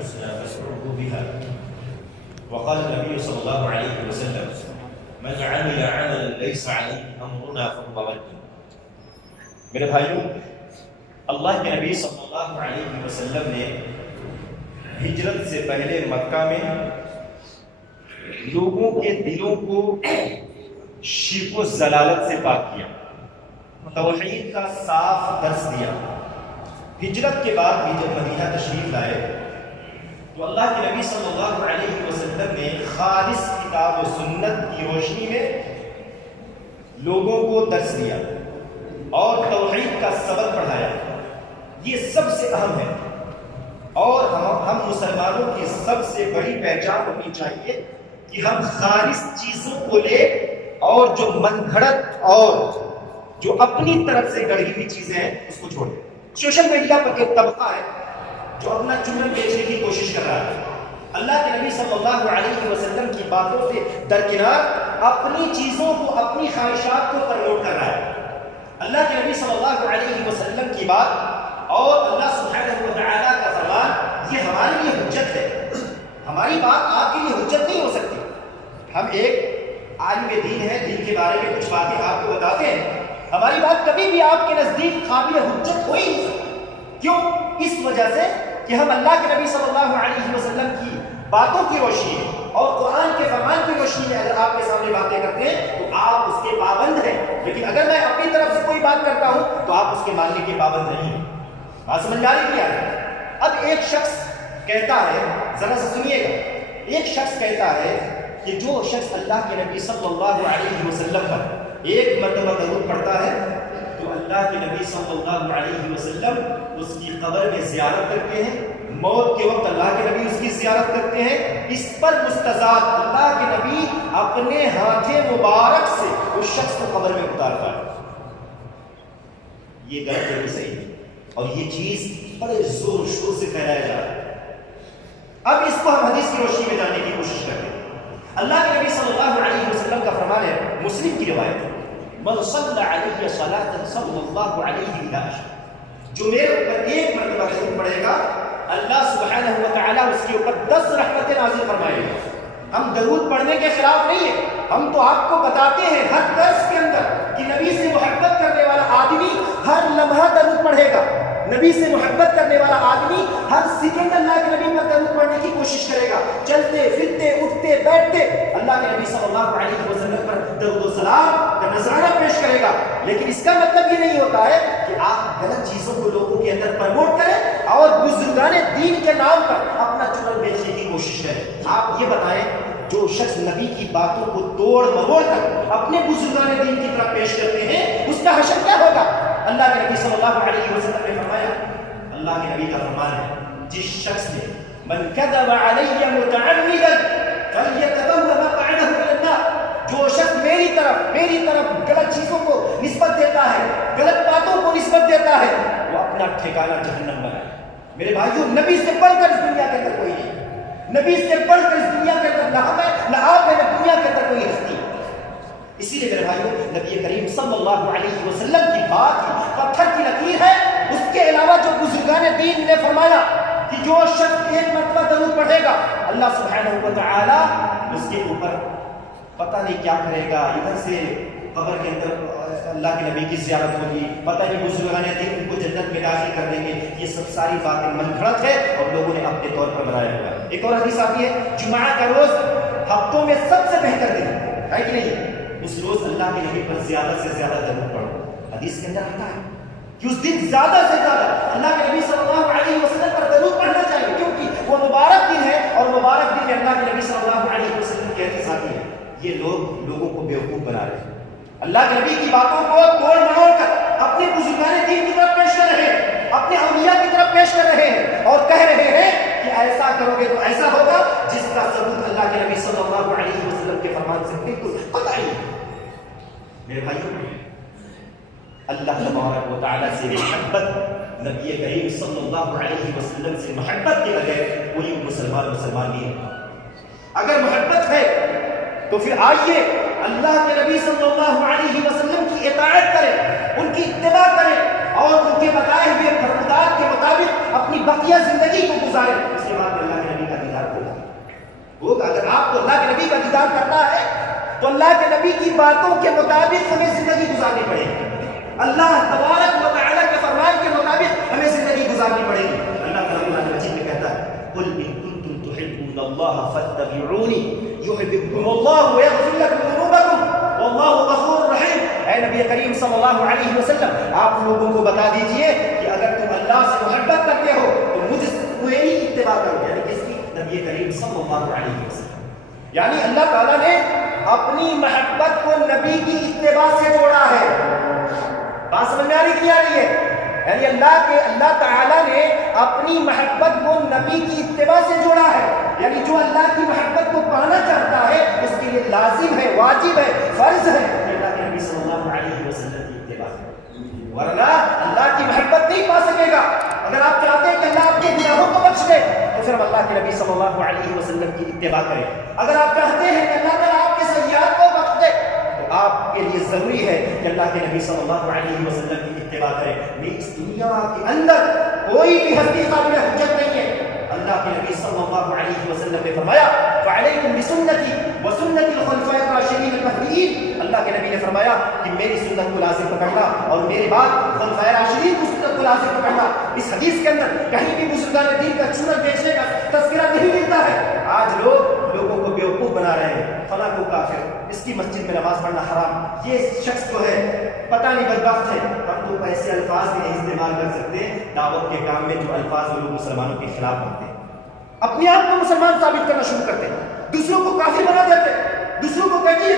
فاسرعوا بها. وقال النبي صلى الله عليه وسلم من عمل عملا ليس عليه امرنا فهو رد. میرے بھائیوں، اللہ کے نبی صلی اللہ علیہ وسلم نے ہجرت سے پہلے مکہ میں لوگوں کے دلوں کو شرک و ضلالت سے پاک کیا، توحید کا صاف درس دیا۔ ہجرت کے بعد بھی جب مدینہ تشریف لائے تو اللہ کے نبی صلی اللہ علیہ وسلم نے خالص کتاب و سنت کی روشنی میں لوگوں کو درس دیا اور توحید کا سبق پڑھایا۔ یہ سب سے اہم ہے، اور ہم مسلمانوں کی سب سے بڑی پہچان ہونی چاہیے کہ ہم خالص چیزوں کو لے اور جو من گھڑت اور جو اپنی طرف سے گڑھی ہوئی چیزیں ہیں اس کو چھوڑ دیں۔ سوشل میڈیا پر ایک طبقہ ہے جو اپنا چنن بیچنے کی کوشش کر رہا ہے، اللہ کے نبی صلی اللہ علیہ وسلم کی باتوں سے درکنار اپنی چیزوں کو، اپنی خواہشات کو پروموٹ کر رہا ہے۔ اللہ کے نبی صلی اللہ علیہ وسلم کی بات اور اللہ سبحانہ و تعالیٰ کا فرمان یہ ہمارے لیے حجت ہے، ہماری بات آپ کے لیے حجت نہیں ہو سکتی۔ ہم ایک عالم دین ہے، دین کے بارے میں کچھ باتیں آپ کو بتاتے ہیں، ہماری بات کبھی بھی آپ کے نزدیک قابل حجت ہو ہی نہیں سکتی۔ کیوں؟ اس وجہ سے کہ ہم اللہ کے نبی صلی اللہ علیہ وسلم کی باتوں کی روشنی اور قرآن کے فرمان کی روشنی میں اگر آپ کے سامنے باتیں کرتے ہیں تو آپ اس کے پابند ہیں، لیکن اگر میں اپنی طرف سے کوئی بات کرتا ہوں تو آپ اس کے ماننے کے پابند نہیں ہیں۔ بات سمجھ آ رہی ہے؟ اب ایک شخص کہتا ہے، ذرا سے سنیے گا، ایک شخص کہتا ہے کہ جو شخص اللہ کے نبی صلی اللہ علیہ وسلم پر ایک مرتبہ درود پڑھتا ہے تو اللہ کے نبی صلی اللہ علیہ وسلم اس کی قبر میں زیارت کرتے ہیں، موت کے وقت اللہ کے نبی اس کی زیارت کرتے ہیں۔ اس پر مستزاد اللہ کے نبی اپنے ہاتھ مبارک سے اس شخص کو قبر میں اتارتا ہے۔ یہ غلط ہے، صحیح ہے، اور یہ چیز بڑے زور شور سے پھیلایا جا رہا ہے۔ اب اس کو ہم حدیث کی روشنی میں جاننے کی کوشش کرتے ہیں۔ اللہ کے نبی صلی اللہ علیہ وسلم کا فرمان ہے، مسلم کی روایت ہے، من صلی علیہ صلاۃ صلی اللہ علیہ وسلم، جو میرے اوپر ایک مرتبہ درود پڑھے گا اللہ سبحانہ و تعالیٰ اس کے اوپر 10 رحمتیں نازل فرمائے گا۔ ہم درود پڑھنے کے خلاف نہیں ہیں، ہم تو آپ کو بتاتے ہیں ہر درس کے اندر کہ نبی سے محبت کرنے والا آدمی ہر لمحہ درود پڑھے گا، نبی سے محبت کرنے والا آدمی ہر سیکنڈ اللہ کے نبی پر درود پڑھنے کی کوشش کرے گا، چلتے پھرتے اٹھتے بیٹھتے اللہ کے نبی صلی اللہ علیہ وسلم پر درود و سلام کا نذرانہ پیش کرے گا۔ لیکن اس کا مطلب یہ نہیں ہوتا ہے کہ آپ غلط چیزوں کو لوگوں کے اندر پروموٹ کریں اور بزرگان دین کے نام پر اپنا چنن بیچنے کی کوشش کریں۔ آپ یہ بتائیں، جو شخص نبی کی باتوں کو توڑ مروڑ کر اپنے بزرگان دین کی طرف پیش کرتے ہیں اس کا حشر کیا ہوگا؟ اللہ کے نبی صلی اللہ علیہ وسلم نے فرمایا، اللہ کے نبی کا فرمان ہے، جس شخص نے من کذب علی متعمدا فلیتبوأ مقعدہ من النار، جو شخص میری طرف غلط چیزوں کو نسبت دیتا ہے، غلط باتوں کو نسبت دیتا ہے، وہ اپنا ٹھکانہ جہنم بنائے۔ میرے بھائیوں، نبی سے بڑھ کر اس دنیا کے اندر کوئی نہیں، نبی سے بڑھ کر اس دنیا کے اندر نہ ہم ہے نہ آپ ہے، نہ دنیا کے اندر کوئی ہستی۔ اسی لیے میرے بھائیوں، نبی کریم صلی اللہ علیہ وسلم کی بات پتھر کی لکیر ہے۔ اس کے علاوہ جو بزرگان دین نے فرمایا کہ جو شخص ایک مرتبہ درود پڑھے گا اللہ سبحانہ و تعالی اس کے اوپر پتہ نہیں کیا کرے گا، ادھر سے قبر کے اندر اللہ کے نبی کی زیارت ہوگی، پتہ نہیں بزرگان دین ان کو جنت میں داخل کر دیں گے۔ یہ سب ساری باتیں من گھڑت ہے اور لوگوں نے اپنے طور پر بنایا ہوا ہے۔ ایک اور حدیث آتی ہے، جمعہ کا روز ہفتوں میں سب سے بہتر دن ہے کہ نہیں؟ اس روز اللہ کے نبی پر زیادہ سے زیادہ درود پڑھو۔ حدیث کے اندر آتا ہے کہ اس دن زیادہ سے زیادہ اللہ کے نبی صلی اللہ علیہ وسلم پر درود پڑھنا چاہیے، کیونکہ وہ مبارک دن ہے اور مبارک دن میں اللہ کے نبی صلی اللہ علیہ وسلم کی حدیث آتی ہے۔ یہ لوگوں کو بیوقوف بنا رہے ہیں، اللہ کے نبی کی باتوں کو توڑ مروڑ کر اپنے بزرگان دین کی طرف پیش کر رہے ہیں، اپنے اولیاء کی طرف پیش کر رہے ہیں اور کہہ رہے ہیں کہ ایسا کرو گے تو ایسا ہوگا، جس کا ثبوت اللہ کے نبی صلی اللہ علیہ وسلم کے فرمان سے بالکل قطعی ہے۔ میرے بھائیوں، اللہ تبارک و تعالیٰ سے محبت، نبی کریم صلی اللہ علیہ وسلم سے محبت کے بغیر کوئی مسلمان نہیں ہے۔ اگر محبت ہے تو پھر آئیے اللہ کے نبی صلی اللہ علیہ وسلم کی اطاعت کریں، ان کی اتباع کریں اور ان کے بتائے ہوئے فرمودات کے مطابق اپنی بقیہ زندگی کو گزاریں۔ اس کے بعد اللہ اللہ کے نبی کی باتوں کے مطابق ہمیں زندگی گزارنی پڑے گی، اللہ تبارک و تعالیٰ کے فرمان کے مطابق ہمیں زندگی گزارنی پڑے گی۔ اللہ تعالیٰ قرآن مجید میں کہتا ہے قل ان کنتم تحبون اللہ فاتبعونی یحببکم اللہ ویغفر لکم ذنوبکم واللہ غفور رحیم۔ اے نبی کریم صلی اللہ علیہ وسلم، آپ لوگوں کو بتا دیجئے کہ اگر تم اللہ سے محبت کرتے ہو تو مجھ سے میری اتباع کرو، یعنی کس کی؟ نبی کریم صلی اللہ علیہ وسلم۔ یعنی اللہ تعالیٰ نے اپنی محبت کو نبی کی اتباع سے جوڑا ہے۔ بات سمجھ میں آ رہی نہیں آ رہی ہے؟ یعنی اللہ تعالیٰ نے اپنی محبت کو نبی کی اتباع سے جوڑا ہے، یعنی جو اللہ کی محبت کو پانا چاہتا ہے اس کے لیے لازم ہے، واجب ہے، فرض ہے کہ اللہ کے نبی صلی اللہ علیہ وسلم کی اتباع کرے، ورنہ اللہ کی محبت نہیں پا سکے گا۔ اگر آپ چاہتے ہیں کہ اللہ آپ کے گناہوں کو بخش دے تو صرف اللہ کے نبی صلی اللہ علیہ وسلم کی اتباع کریں۔ اگر آپ چاہتے ہیں کہ اللہ تعالیٰ آپ کے سیئات کو بخش دے تو آپ کے لیے ضروری ہے کہ اللہ کے نبی صلی اللہ علیہ وسلم کی اتباع کریں۔ اس دنیا کے اندر کوئی بھی ہستی قابل حجت نہیں ہے۔ اللہ کے نبی صلی اللہ علیہ وسلم نے فرمایا فعلیکم بسنتی وسنت الخلفاء الراشدین المہدیین۔ اللہ کے نبی نے فرمایا کہ میری سنت کو لازم پکڑنا اور میرے بعد خلفاء راشدین کی سنت کو لازم پکڑنا۔ اس حدیث کے اندر کہیں بھی بزرگان دین کا چونر بیچنے کا تذکرہ نہیں ملتا ہے۔ آج لوگوں کو بیوقوف بنا رہے ہیں، فلاں کو کافر، اس کی مسجد میں نماز پڑھنا حرام، یہ شخص جو ہے پتہ نہیں بدبخت ہے۔ ہم تو ایسے الفاظ بھی نہیں استعمال کر سکتے دعوت کے کام میں جو الفاظ وہ لوگ مسلمانوں کے خلاف بنتے ہیں، اپنے آپ کو مسلمان ثابت کرنا شروع کرتے ہیں، دوسروں کو کافر بنا دیتے ہیں، دوسروں کو کہتے ہیں